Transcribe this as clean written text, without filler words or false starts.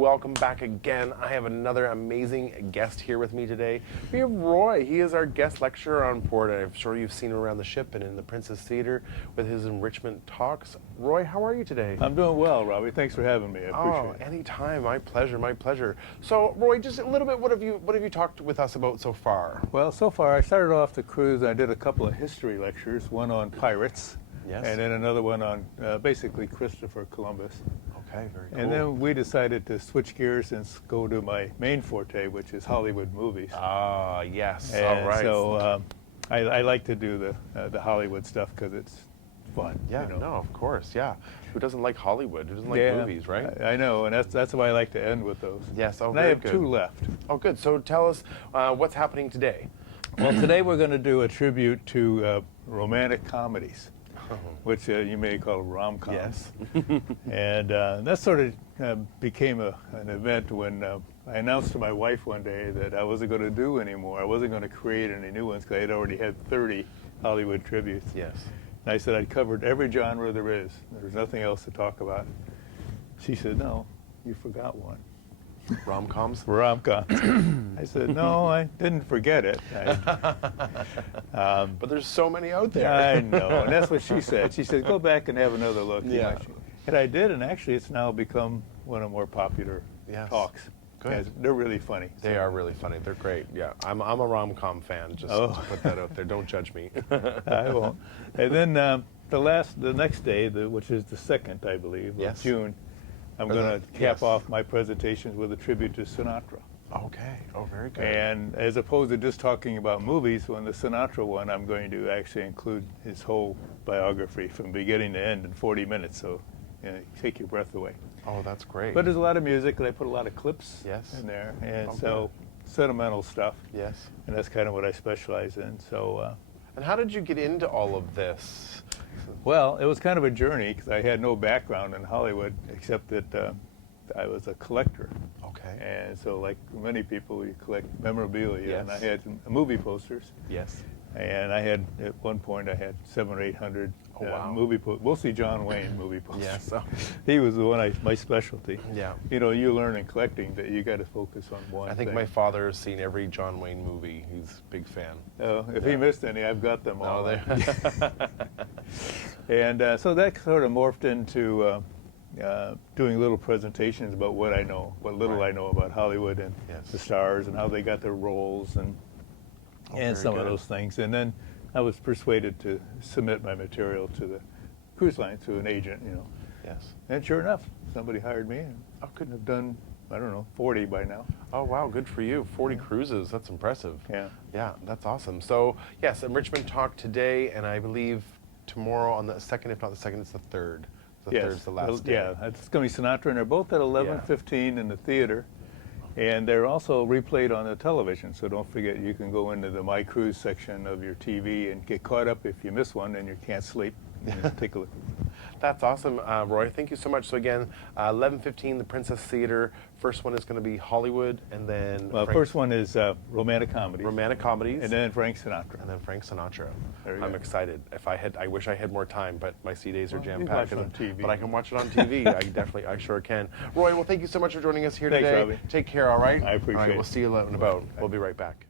welcome back again. I have another amazing guest here with me today. We have Roy. He is our guest lecturer on board. I'm sure you've seen him around the ship and in the Princess Theater with his enrichment talks. Roy, how are you today? I'm doing well, Robbie. Thanks for having me. I appreciate it. Anytime. My pleasure, my pleasure. So, Roy, just a little bit, what have you talked with us about so far? Well, so far I started off the cruise. I did a couple of history lectures, one on pirates, Yes. and then another one on basically Christopher Columbus. Okay, very cool. And then we decided to switch gears and go to my main forte, which is Hollywood movies. Ah, yes. And All right. so I like to do the Hollywood stuff because it's fun. Yeah, you know? no, of course, yeah. Who doesn't like Hollywood? Who doesn't like Yeah, movies, right? I know, and that's why I like to end with those. Yes, oh, and I very have good. 2 left. Oh, good. So tell us what's happening today. Well, today we're going to do a tribute to romantic comedies, which you may call rom-coms. Yes. And that sort of became an event when I announced to my wife one day that I wasn't going to do anymore. I wasn't going to create any new ones because I had already had 30 Hollywood tributes. Yes. And I said I'd covered every genre there is. There's nothing else to talk about. She said, no, you forgot one. Rom-coms? Rom-coms. I said, no, I didn't forget it. But there's so many out there. I know, and that's what she said. She said, go back and have another look. You Yeah. know, and I did, and actually it's now become one of the more popular Yes. talks. Good. And they're really funny. They are really funny. They're great. Yeah, I'm a rom-com fan. Just to put that out there. Don't judge me. I won't. And then the next day, which is the 2nd, I believe, Yes. of June, I'm Or going to the- cap yes. off my presentations with a tribute to Sinatra. Okay. Oh, very good. And as opposed to just talking about movies, when the Sinatra one, I'm going to actually include his whole biography from beginning to end in 40 minutes, so you know, take your breath away. Oh, that's great. But there's a lot of music, and I put a lot of clips Yes. in there, and Oh, so sentimental stuff, Yes. and that's kind of what I specialize in. So, And how did you get into all of this? well, it was kind of a journey because I had no background in Hollywood except that I was a collector. Okay. And so, like many people, you collect memorabilia, and I Yes. had movie posters. Yes. And I had, at one point, I had 700 or 800 Oh, wow. movie posters, mostly John Wayne movie posters. Yes. Oh. He was the one, my specialty. Yeah. You know, you learn in collecting that you got to focus on one I think thing. my father has seen every John Wayne movie. He's a big fan. If he missed any, I've got them all. Oh, they. And so that sort of morphed into doing little presentations about what I know, what little Right. I know about Hollywood and Yes. the stars and how they got their roles and very some of good. those things. And then I was persuaded to submit my material to the cruise line through an agent, you know. Yes. And sure enough, somebody hired me, and Oh, good. I've done, I don't know, 40 by now. Oh, wow, good for you. 40 cruises, that's impressive. Yeah. Yeah, that's awesome. So, yes, enrichment talk today, and I believe tomorrow on the 2nd, if not the 2nd, it's the 3rd. The 3rd is the last day. Yeah, it's going to be Sinatra, and they're both at 11:15 in the theater, and they're also replayed on the television. So don't forget, you can go into the My Cruise section of your TV and get caught up if you miss one and you can't sleep. Take a look. That's awesome, Roy. Thank you so much. So again, 11:15, the Princess Theater. First one is going to be Hollywood, and then Well, first one is romantic comedy, romantic comedies, and then Frank Sinatra. and then Frank Sinatra. There you I'm go. excited. I wish I had more time, but my C days are Well, you jam can packed. watch it on TV. But I can watch it on TV. I sure can. Roy, well, thank you so much for joining us here Thanks, today. Robbie. Take care. All right. I appreciate All right, it. we'll see you out and about. We'll be right back.